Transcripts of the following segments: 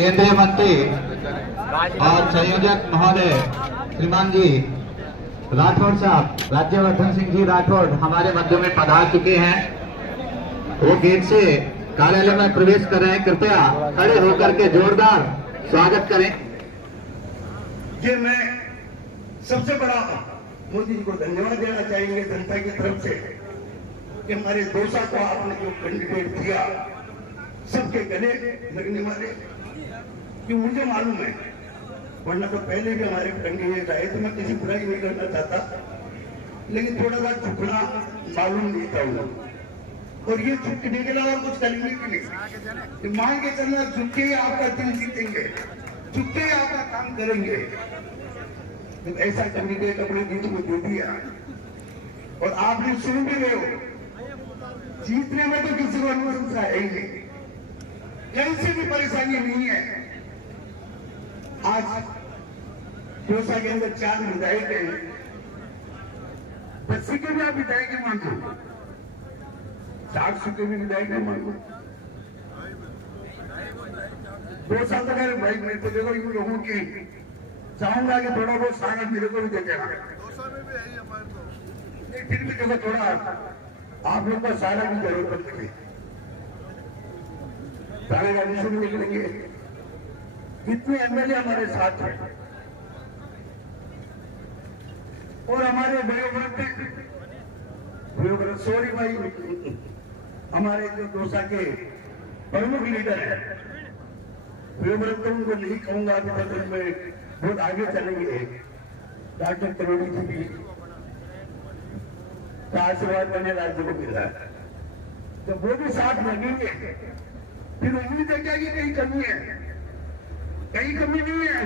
केंद्रीय मंत्री और संयोजक महोदय श्रीमान जी राठौड़ साहब, राज्यवर्धन सिंह जी राठौड़ हमारे मध्य में पधार चुके हैं। वो गेट से कार्यालय में प्रवेश कर रहे हैं। कृपया खड़े होकर के जोरदार स्वागत करें। ये मैं सबसे बड़ा मोदी जी को धन्यवाद देना चाहेंगे जनता की तरफ से कि हमारे दोसा को आपने जो कैंडिडेट दिया सबके गले लगने वाले, कि मुझे मालूम है, वरना तो पहले भी हमारे कैंडिडेट आए, तो मैं किसी बुराई नहीं करना चाहता, लेकिन थोड़ा सा झुकना मालूम नहीं था उन्होंने। और ये झुकने के लिए और कुछ करेंगे कि नहीं, मान के चलना झुक के ही आपका दिल जीतेंगे, झुक के ही आपका काम करेंगे। जब ऐसा कैंडिडेट अपने दिल को दे दिया और आपने सुन भी रहे हो, जीतने में तो किसी को अनुशंसा है ही नहीं, कहीं से भी परेशानी नहीं है। आज दोसा के अंदर 4 विधायक हैं, 80 के भी आप विधायक मांगो, 700 के भी विधायक मांगो। 2 साल तक अरे भाई मैं तो देखो इन लोगों की चाहूंगा कि थोड़ा बहुत सारा मेरे को भी देखेगा, फिर भी देखो थोड़ा आप लोग का सारा की जरूरत पड़ती है, सारे गाड़ी से भी निकलेंगे। कितने एमएलए हमारे साथ हैं और हमारे वयोवृद्ध सॉरी भाई, हमारे जो दोसा के प्रमुख लीडर हैं वयोवृद्ध, उनको नहीं कहूंगा कि मतलब में बहुत आगे चलेंगे। डॉक्टर करोड़ी जी भी का आशीर्वाद मैंने राज्य को मिला है, तो वो भी साथ लगेंगे। फिर उम्मीद है क्या कि कहीं कमी है, कहीं कमी नहीं है,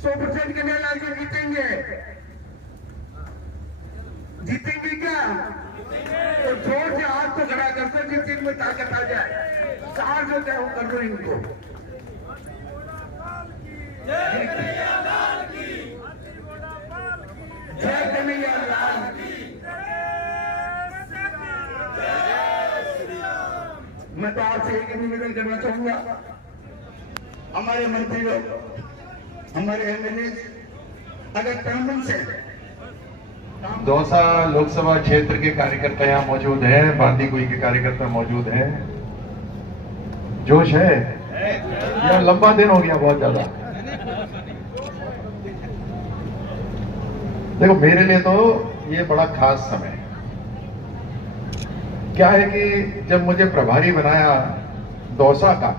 100% के लिए लाके जीतेंगे। जीतेंगे क्या? तो जोर से हाथ को खड़ा करके जिस चीज में ताकत आ जाए, 4 जो चाहे वो कर दो इनको। जय कन्हैया लाल की। मैं तो आपसे एक निवेदन करना चाहूंगा, हमारे मंत्री लोग, हमारे एमएलए अगर कानून से दौसा लोकसभा क्षेत्र के कार्यकर्ता यहाँ मौजूद हैं, बांदीकुई के कार्यकर्ता मौजूद हैं। जोश है या लंबा दिन हो गया बहुत ज्यादा? देखो मेरे लिए तो ये बड़ा खास समय है। क्या है कि जब मुझे प्रभारी बनाया दौसा का,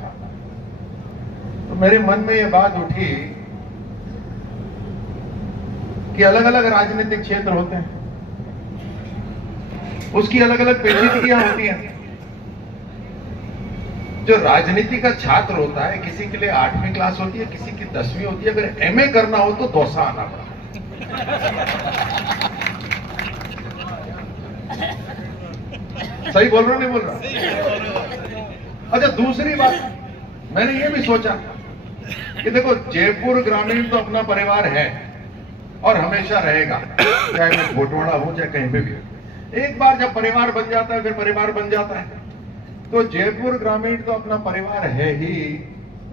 तो मेरे मन में ये बात उठी कि अलग अलग राजनीतिक क्षेत्र होते हैं, उसकी अलग अलग पेचीदगियां होती हैं। जो राजनीति का छात्र होता है, किसी के लिए 8वीं क्लास होती है, किसी की 10वीं होती है, अगर एमए करना हो तो दौसा आना पड़ता है। सही बोल रहा हूं नहीं बोल रहा? अच्छा, दूसरी बात मैंने ये भी सोचा कि देखो जयपुर ग्रामीण तो अपना परिवार है और हमेशा रहेगा, चाहे मैं घोटवाड़ा हूं चाहे कहीं पे भी। एक बार जब परिवार बन जाता है फिर परिवार बन जाता है। तो जयपुर ग्रामीण तो अपना परिवार है ही,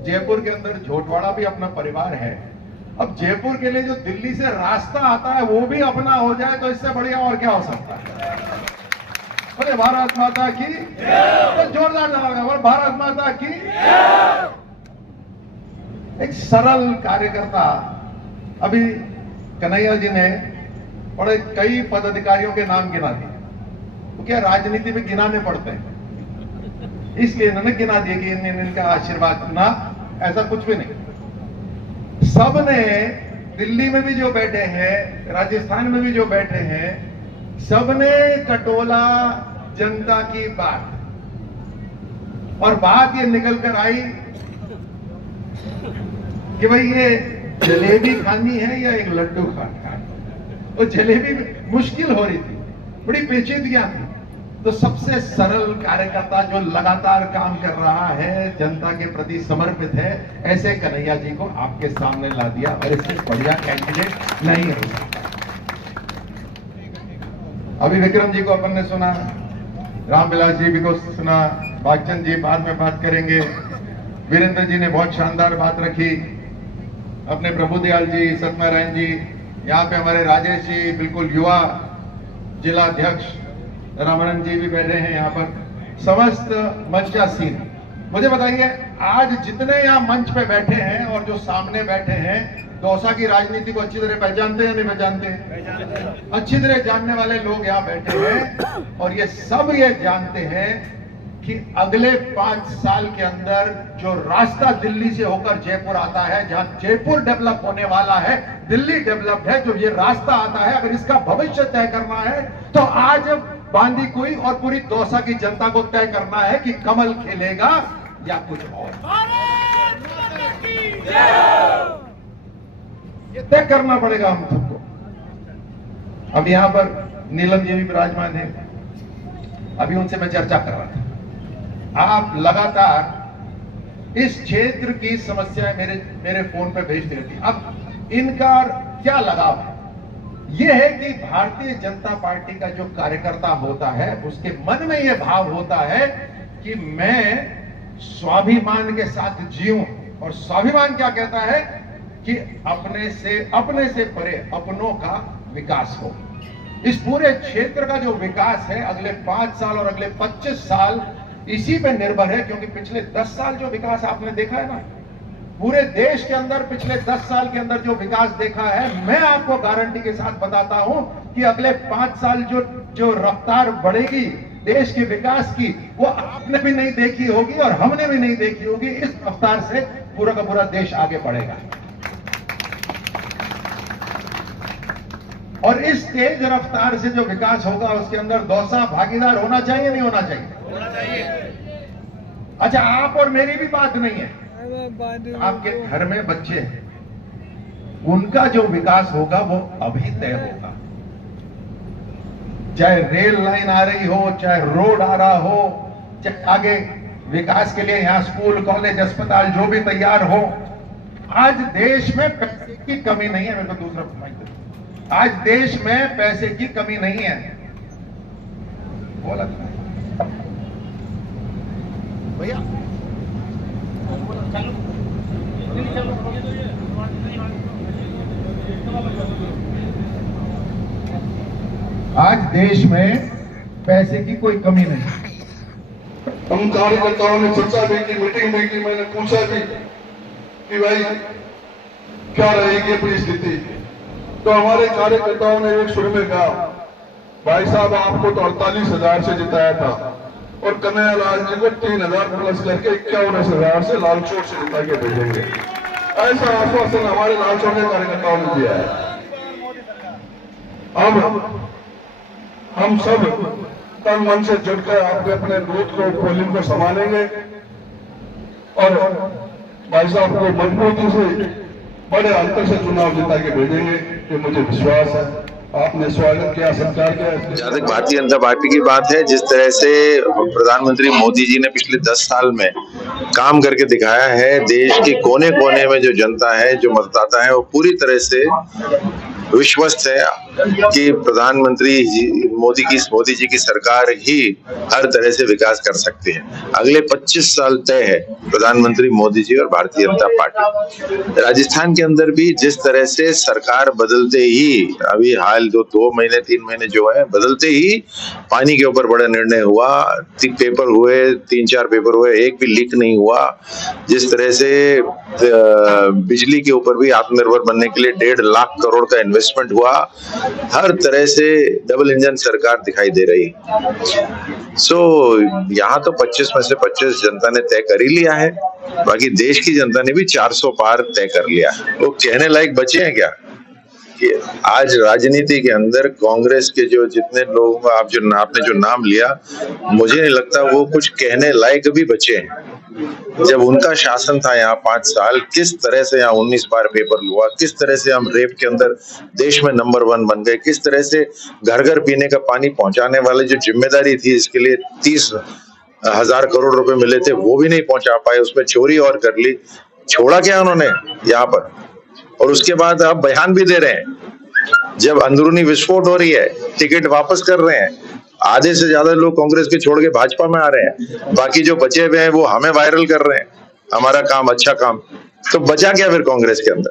जयपुर के अंदर झोटवाड़ा भी अपना परिवार है। अब जयपुर के लिए जो दिल्ली से रास्ता आता है वो भी अपना हो जाए तो इससे बढ़िया और क्या हो सकता है? बोले भारत माता की, तो जोरदार जवाब, बोले भारत माता की। एक सरल कार्यकर्ता, अभी कन्हैया जी ने बड़े कई पदाधिकारियों के नाम गिना दिए, वो क्या राजनीति में गिनाने पड़ते हैं, इसलिए इन्होंने गिना दिए कि इनका आशीर्वाद ना, ऐसा कुछ भी नहीं। सबने, दिल्ली में भी जो बैठे हैं, राजस्थान में भी जो बैठे हैं, सबने टटोला जनता की बात, और बात ये निकल कर आई कि भाई ये जलेबी खानी है या एक लड्डू खाना है। और जलेबी मुश्किल हो रही थी, बड़ी पेचीदगियां थी। तो सबसे सरल कार्यकर्ता जो लगातार काम कर रहा है, जनता के प्रति समर्पित है, ऐसे कन्हैया जी को आपके सामने ला दिया, और इससे बढ़िया कैंडिडेट नहीं हो सकता। अभी विक्रम जी को अपन ने सुना, रामविलास जी भी को सुना, बागचंद जी बाद में बात करेंगे, वीरेंद्र जी ने बहुत शानदार बात रखी, अपने प्रभुदयाल जी, सत्यनारायण जी, यहाँ पे हमारे राजेश जी बिल्कुल युवा जिला अध्यक्ष, रामानंद जी भी बैठे हैं यहाँ पर, समस्त मंचासीन। मुझे बताइए, आज जितने यहाँ मंच पे बैठे हैं और जो सामने बैठे हैं, दौसा की राजनीति को अच्छी तरह पहचानते हैं नहीं पहचानते? अच्छी तरह जानने वाले लोग यहाँ बैठे हैं और ये सब ये जानते हैं कि अगले 5 साल के अंदर जो रास्ता दिल्ली से होकर जयपुर आता है, जहां जयपुर डेवलप होने वाला है, दिल्ली डेवलप्ड है, जो ये रास्ता आता है, अगर इसका भविष्य तय करना है तो आज बांदीकुई और पूरी दौसा की जनता को तय करना है कि कमल खेलेगा या कुछ और। ये तय करना पड़ेगा हम सबको। अब यहां पर नीलम जी भी विराजमान है, अभी उनसे मैं चर्चा कर रहा था। आप लगातार इस क्षेत्र की समस्याएं मेरे फोन पे भेजते रहती। अब इनका क्या लगाव है? यह है कि भारतीय जनता पार्टी का जो कार्यकर्ता होता है उसके मन में यह भाव होता है कि मैं स्वाभिमान के साथ जीऊं, और स्वाभिमान क्या कहता है कि अपने से परे अपनों का विकास हो। इस पूरे क्षेत्र का जो विकास है अगले 5 साल और अगले 25 साल इसी पे निर्भर है, क्योंकि पिछले 10 साल जो विकास आपने देखा है ना, पूरे देश के अंदर पिछले 10 साल के अंदर जो विकास देखा है, मैं आपको गारंटी के साथ बताता हूं कि अगले 5 साल जो रफ्तार बढ़ेगी देश के विकास की, वो आपने भी नहीं देखी होगी और हमने भी नहीं देखी होगी। इस रफ्तार से पूरा का पूरा देश आगे बढ़ेगा। और इस तेज रफ्तार से जो विकास होगा उसके अंदर दौसा भागीदार होना चाहिए नहीं होना चाहिए? होना चाहिए। अच्छा, आप और मेरी भी बात नहीं है, आपके घर में बच्चे हैं, उनका जो विकास होगा वो अभी तय होगा। चाहे रेल लाइन आ रही हो, चाहे रोड आ रहा हो, चाहे आगे विकास के लिए यहां स्कूल, कॉलेज, अस्पताल जो भी तैयार हो, आज देश में पैसे की कमी नहीं है। मेरे को दूसरा पॉइंट, आज देश में पैसे की कमी नहीं है। बोला भैया, आज देश में पैसे की कोई कमी नहीं। हम कार्यकर्ताओं ने चर्चा भी की, मीटिंग भी की, मैंने पूछा भी कि भाई क्या रहेगी अपनी स्थिति, तो हमारे कार्यकर्ताओं ने एक सुर में कहा, भाई साहब आपको तो 48,000 से जिताया था और कन्हैया लाल जी को 3,000 प्लस करके 51,000 से लालचौक से जिता के भेजेंगे। ऐसा आश्वासन हमारे लालचौक के कार्यकर्ताओं ने दिया है। अब हम सब तन मन से जुटकर अपने अपने बूथ को, पोलिंग को संभालेंगे और भाई साहब को मजबूती से बड़े अंतर से चुनाव जिता के भेजेंगे, ये मुझे विश्वास है। आपने स्वागत किया, सत्कार किया। जहाँ तक भारतीय जनता पार्टी की बात है, जिस तरह से प्रधानमंत्री मोदी जी ने पिछले 10 साल में काम करके दिखाया है, देश के कोने कोने में जो जनता है, जो मतदाता है, वो पूरी तरह से विश्वस्त है कि प्रधानमंत्री मोदी जी की सरकार ही हर तरह से विकास कर सकती है। अगले 25 साल तय है प्रधानमंत्री मोदी जी और भारतीय जनता पार्टी। राजस्थान के अंदर भी जिस तरह से सरकार बदलते ही, अभी हाल जो 2 महीने 3 महीने जो है, बदलते ही पानी के ऊपर बड़ा निर्णय हुआ, पेपर हुए, 3-4 पेपर हुए, एक भी लीक नहीं हुआ। जिस तरह से बिजली के ऊपर भी आत्मनिर्भर बनने के लिए 1.5 लाख करोड़ का इन्वेस्टमेंट हुआ। हर तरह से डबल इंजन सरकार दिखाई दे रही। यहाँ तो 25 में से 25 जनता ने तय कर ही लिया है, बाकी देश की जनता ने भी 400 पार तय कर लिया। वो कहने लायक बचे हैं क्या कि आज राजनीति के अंदर कांग्रेस के जो जितने लोग आपने जो नाम लिया, मुझे नहीं लगता वो कुछ कहने लायक भी बचे हैं। जब उनका शासन था यहाँ 5 साल, किस तरह से यहाँ 19 बार पेपर हुआ, किस तरह से हम रेप के अंदर देश में नंबर 1 बन गए, किस तरह से घर घर पीने का पानी पहुंचाने वाले जो जिम्मेदारी थी, इसके लिए 30,000 करोड़ रुपए मिले थे, वो भी नहीं पहुंचा पाए, उसमें चोरी और कर ली। छोड़ा क्या उन्होंने यहाँ पर? और उसके बाद अब बयान भी दे रहे हैं, जब अंदरूनी विस्फोट हो रही है, टिकट वापस कर रहे हैं। आधे से ज्यादा लोग कांग्रेस के छोड़ के भाजपा में आ रहे हैं, बाकी जो बचे हुए हैं वो हमें वायरल कर रहे हैं। हमारा काम अच्छा काम, तो बचा क्या फिर कांग्रेस के अंदर?